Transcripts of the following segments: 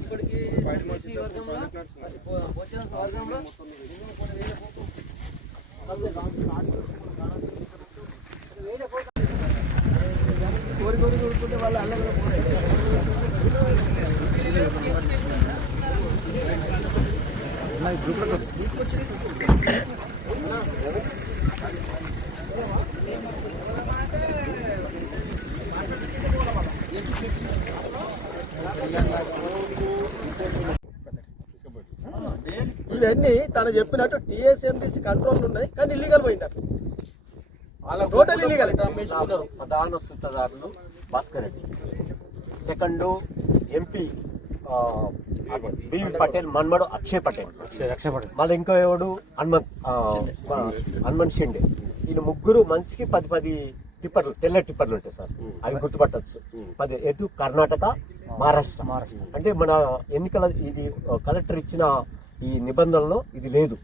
ఇప్పటికీ వర్గంలో కోరి కోరుకుంటే వాళ్ళ అన్న ఇవన్నీ తను చెప్పినట్టు టీఎస్ఎండిసి కంట్రోల్ ఉన్నాయి, కానీ ఇల్లీగల్ పోయింది. Total illegal. ప్రధాన సూత్రధారులు Bhaskar Reddy, second MP BV Patel మన్మడు అక్షయ్ పటేల్, మళ్ళీ ఇంకో ఎవడు హనుమంత్ షిండే. వీళ్ళు ముగ్గురు మనిషికి 10 టిప్పర్లు, తెల్ల టిప్పర్లు ఉంటాయి సార్, అవి గుర్తుపట్టచ్చు. 10 ఎటు కర్ణాటక, మహారాష్ట్ర. అంటే మన ఎన్నికల ఇది కలెక్టర్ ఇచ్చిన ఈ నిబంధనలో ఇది లేదు.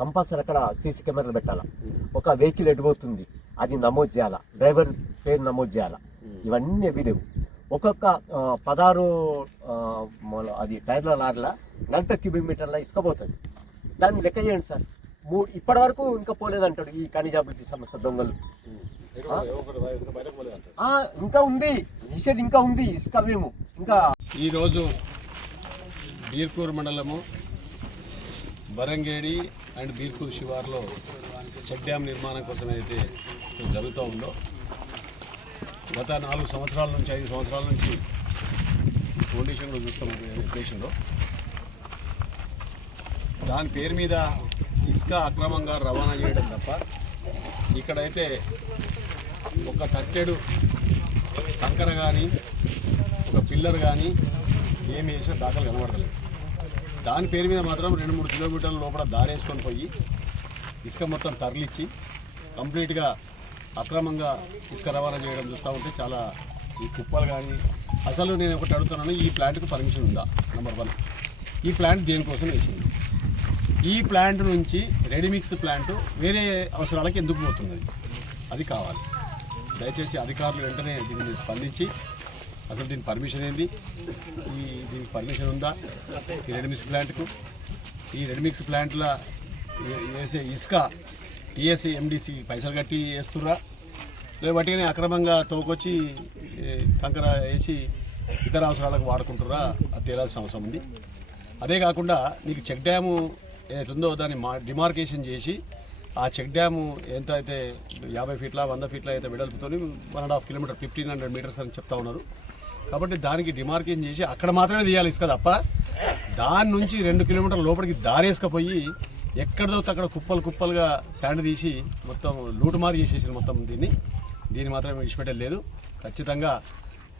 కంపల్సరీ అక్కడ సీసీ కెమెరాలు పెట్టాలా, ఒక వెహికల్ ఎడిపోతుంది అది నమోదు చేయాలా, డ్రైవర్ పేరు నమోదు చేయాలా, ఇవన్నీ అవి లేవు. ఒక్కొక్క 16 అది టైర్ల లారీల 40 క్యూబిక్ మీటర్ల ఇసుకపోతుంది. దాన్ని లెక్క చేయండి సార్. ఇప్పటి వరకు ఇంకా పోలేదంటాడు ఈ ఖనిజాభివృద్ధి సంస్థ దొంగలు. ఇంకా ఉంది నిషేధం, ఇంకా ఉంది ఇసుక. మేము ఇంకా ఈరోజు బీర్కూర్ మండలము బరంగేడి అండ్ బీర్కూర్ శివార్లో చెక్ డ్యామ్ నిర్మాణం కోసం అయితే జరుగుతూ ఉందో, గత 4 సంవత్సరాల నుంచి 5 సంవత్సరాల నుంచి ఫౌండేషన్లో చూస్తున్న ప్లేషన్లో దాని పేరు మీద ఇసుక అక్రమంగా రవాణా చేయడం తప్ప ఇక్కడైతే ఒక కట్టెడు కంకర కానీ ఒక పిల్లర్ కానీ ఏమి వేసిన దాఖలు కనబడతలేదు. దాని పేరు మీద మాత్రం 2-3 కిలోమీటర్ల లోపల దారేసుకొని పోయి ఇసుక మొత్తం తరలిచ్చి కంప్లీట్గా అక్రమంగా ఇసుక రవాణా చేయడం చూస్తూ ఉంటే చాలా ఈ కుప్పలు కానీ. అసలు నేను ఒకటి అడుగుతున్నాను, ఈ ప్లాంట్కు పర్మిషన్ ఉందా? నెంబర్ 1, ఈ ప్లాంట్ దేనికోసం వేసింది? ఈ ప్లాంట్ నుంచి రెడీమిక్స్ ప్లాంట్ వేరే అవసరాలకు ఎందుకు పోతున్నది? అది కావాలి. దయచేసి అధికారులు వెంటనే దీన్ని స్పందించి అసలు దీని పర్మిషన్ ఏంది, దీనికి పర్మిషన్ ఉందా ఈ రెడీమిక్స్ ప్లాంట్కు? ఈ రెడీమిక్స్ ప్లాంట్లో వేసే ఇసుక టీఎస్ఎండిసి పైసలు కట్టి వేస్తుర్రా, లేకపోతే అక్రమంగా తోకొచ్చి కంకర వేసి ఇతర అవసరాలకు వాడుకుంటుర్రా? అది తేలాల్సిన అవసరం ఉంది. అదే కాకుండా మీకు చెక్ డ్యాము ఏదైతుందో దాన్ని డిమార్కేషన్ చేసి ఆ చెక్ డ్యాము ఎంత అయితే 50 ఫీట్ల 100 ఫీట్ల అయితే వెడల్పుతో 1.5 కిలోమీటర్ 1500 మీటర్స్ అని చెప్తా ఉన్నారు. కాబట్టి దానికి డిమార్కేషన్ చేసి అక్కడ మాత్రమే తీయాలి ఇసుక తప్ప దాని నుంచి 2 కిలోమీటర్ల లోపలికి దారేసుకపోయి ఎక్కడిదో అక్కడ కుప్పలుగా శాండ్ తీసి మొత్తం లూటుమారు చేసేసి మొత్తం దీన్ని మాత్రం విడిచిపెట్టలేదు. ఖచ్చితంగా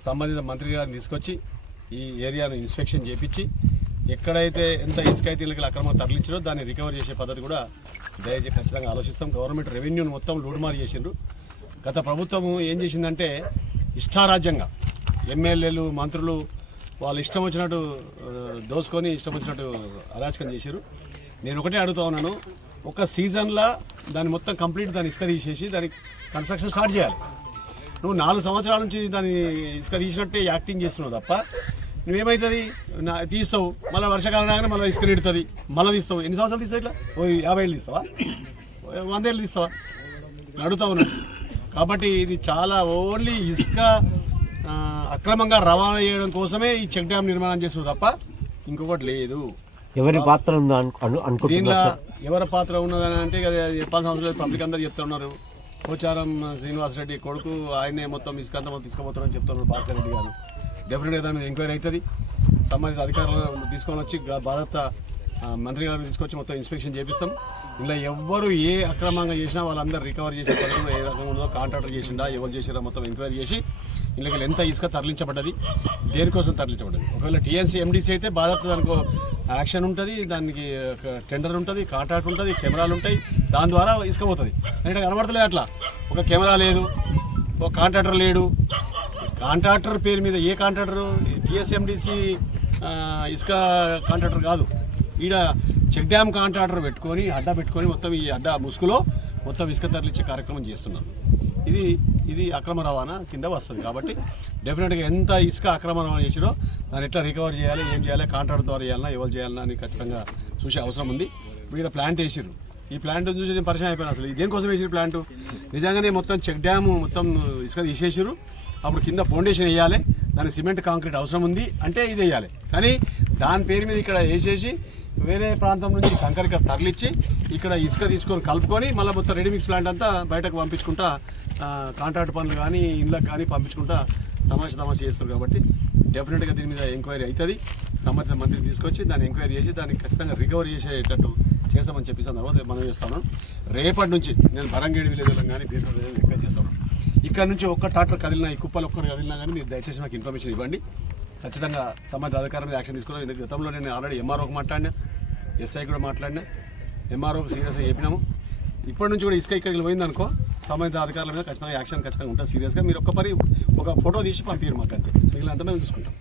సంబంధిత మంత్రి గారిని తీసుకొచ్చి ఈ ఏరియాను ఇన్స్పెక్షన్ చేయించి ఎక్కడైతే ఎంత ఇసుక అయితే ఇళ్ళకి అక్రమంగా తరలించారో దాన్ని రికవర్ చేసే పద్ధతి కూడా దయచేసి ఖచ్చితంగా ఆలోచిస్తాం. గవర్నమెంట్ రెవెన్యూని మొత్తం లూటుమారు చేసిండ్రు. గత ప్రభుత్వం ఏం చేసిందంటే ఇష్టారాజ్యంగా ఎమ్మెల్యేలు మంత్రులు వాళ్ళు ఇష్టం వచ్చినట్టు దోసుకొని ఇష్టం వచ్చినట్టు అరాచకం చేశారు. నేను ఒకటే అడుగుతా ఉన్నాను, ఒక సీజన్లో దాన్ని మొత్తం కంప్లీట్ దాన్ని ఇసుక తీసేసి దానికి కన్స్ట్రక్షన్ స్టార్ట్ చేయాలి. నువ్వు 4 సంవత్సరాల నుంచి దాన్ని ఇసుక తీసినట్టే యాక్టింగ్ చేస్తున్నావు తప్ప నువ్వేమవుతుంది తీస్తావు, మళ్ళీ వర్షాకాలం రాగానే మళ్ళీ ఇసుక నిడుతుంది, మళ్ళీ తీస్తావు. ఎన్ని సంవత్సరాలు తీస్తావు? ఇట్లా 50 ఏళ్ళు తీస్తావా, 100 ఏళ్ళు తీస్తావా? అడుగుతా ఉన్నాను. కాబట్టి ఇది చాలా ఓన్లీ ఇసుక అక్రమంగా రవాణా చేయడం కోసమే ఈ చెక్ డ్యామ్ నిర్మాణం చేస్తున్నారు తప్ప ఇంకొకటి లేదు. ఎవరి పాత్ర దీనిలో ఎవరి పాత్ర ఉన్నదని అంటే చెప్పాల్సిన అవసరం లేదు. పబ్లిక్ అందరూ చెప్తా ఉన్నారు. పోచారం శ్రీనివాసరెడ్డి కొడుకు ఆయనే మొత్తం ఇసుక అంతా తీసుకుపోతారని చెప్తున్నారు భాస్కర్ రెడ్డి గారు. డెఫినెట్గా దాని మీద ఎంక్వైరీ అవుతుంది. సంబంధిత అధికారులను తీసుకొని వచ్చి బాధ్యత మంత్రి గారు తీసుకొచ్చి మొత్తం ఇన్స్పెక్షన్ చేపిస్తాం. ఇలా ఎవ్వరు ఏ అక్రమంగా చేసినా వాళ్ళందరూ రికవర్ చేసే పద్ధతిలో ఏ రకంగా ఉందో కాంట్రాక్టర్ చేసిండా ఎవరు చేసినా మొత్తం ఎంక్వైరీ చేసి ఇళ్ళకి ఎంత ఇసుక తరలించబడ్డది, దేనికోసం తరలించబడ్డది. ఒకవేళ టీఎస్ఎండిసి అయితే బాధ్యత దానికి యాక్షన్ ఉంటుంది, దానికి టెండర్ ఉంటుంది, కాంట్రాక్ట్ ఉంటుంది, కెమెరాలు ఉంటాయి, దాని ద్వారా ఇసుక పోతుంది. అంటే కనబడతలేదు అట్లా. ఒక కెమెరా లేదు, ఒక కాంట్రాక్టర్ లేడు. కాంట్రాక్టర్ పేరు మీద ఏ కాంట్రాక్టరు? టీఎస్ఎండిసి ఇసుక కాంట్రాక్టర్ కాదు. ఈడ చెక్ డ్యామ్ కాంట్రాక్టర్ పెట్టుకొని అడ్డా పెట్టుకొని మొత్తం ఈ అడ్డా ముసుగులో మొత్తం ఇసుక తరలిచ్చే కార్యక్రమం చేస్తున్నారు. ఇది అక్రమ రవాణా కింద వస్తుంది. కాబట్టి డెఫినెట్గా ఎంత ఇసుక అక్రమ రవాణా చేసిరో దాన్ని ఎట్లా రికవర్ చేయాలి, ఏం చేయాలి, కాంట్రాక్టర్ ద్వారా చేయాలన్నా ఎవరు చేయాలన్నా అని ఖచ్చితంగా చూసే అవసరం ఉంది. ఇక్కడ ప్లాంట్ వేసిర్రు. ఈ ప్లాంట్ చూసి నేను పరిచయం అయిపోయాను. అసలు దేనికోసం వేసిరు ప్లాంట్? నిజంగానే మొత్తం చెక్ డ్యామ్ మొత్తం ఇసుక తీసేసిరు. అప్పుడు కింద ఫౌండేషన్ వేయాలి, దానికి సిమెంట్ కాంక్రీట్ అవసరం ఉంది అంటే ఇది వేయాలి. కానీ దాని పేరు మీద ఇక్కడ వేసేసి వేరే ప్రాంతం నుంచి కంకర ఇక్కడ తరలిచ్చి ఇక్కడ ఇసుక తీసుకొని కలుపుకొని మళ్ళీ మొత్తం రెడీమిక్స్ ప్లాంట్ అంతా బయటకు పంపించుకుంటా కాంట్రాక్ట్ పనులు కానీ ఇళ్ళకి కానీ పంపించుకుంటా తమాషా చేస్తారు. కాబట్టి డెఫినెట్గా దీని మీద ఎంక్వైరీ అవుతుంది. సంబంధిత మంత్రిని తీసుకొచ్చి దాన్ని ఎంక్వైరీ చేసి దాన్ని ఖచ్చితంగా రికవరీ చేసేటట్టు చేస్తామని చెప్పేసి తర్వాత మనం చేస్తాను. రేపటి నుంచి నేను బరంగేడి విలేజ్లో కానీ బీటర్ రిక్వెస్ట్ చేస్తాను. ఇక్కడ నుంచి ఒక్క ట్రాక్టర్ కదిలినా, ఈ కుప్పలు ఒక్కరు కదిలినా కానీ మీరు దయచేసి నాకు ఇన్ఫర్మేషన్ ఇవ్వండి. ఖచ్చితంగా సంబంధిత అధికారం మీద యాక్షన్ తీసుకుందాం. ఎందుకంటే గతంలో నేను ఆల్రెడీ ఎంఆర్ఓకి మాట్లాడినా, ఎస్ఐ కూడా మాట్లాడినా, ఎంఆర్ఓకి సీరియస్గా చెప్పినాము. ఇప్పటి నుంచి కూడా ఇసుక ఇక్కడికి పోయిందనుకో సంబంధిత అధికారుల మీద ఖచ్చితంగా యాక్షన్ ఖచ్చితంగా ఉంటుంది సీరియస్గా. మీరు ఒక ఫోటో తీసి పంపించారు మాకు, అంతే. మిగిలినంతా మేము చూసుకుంటాం.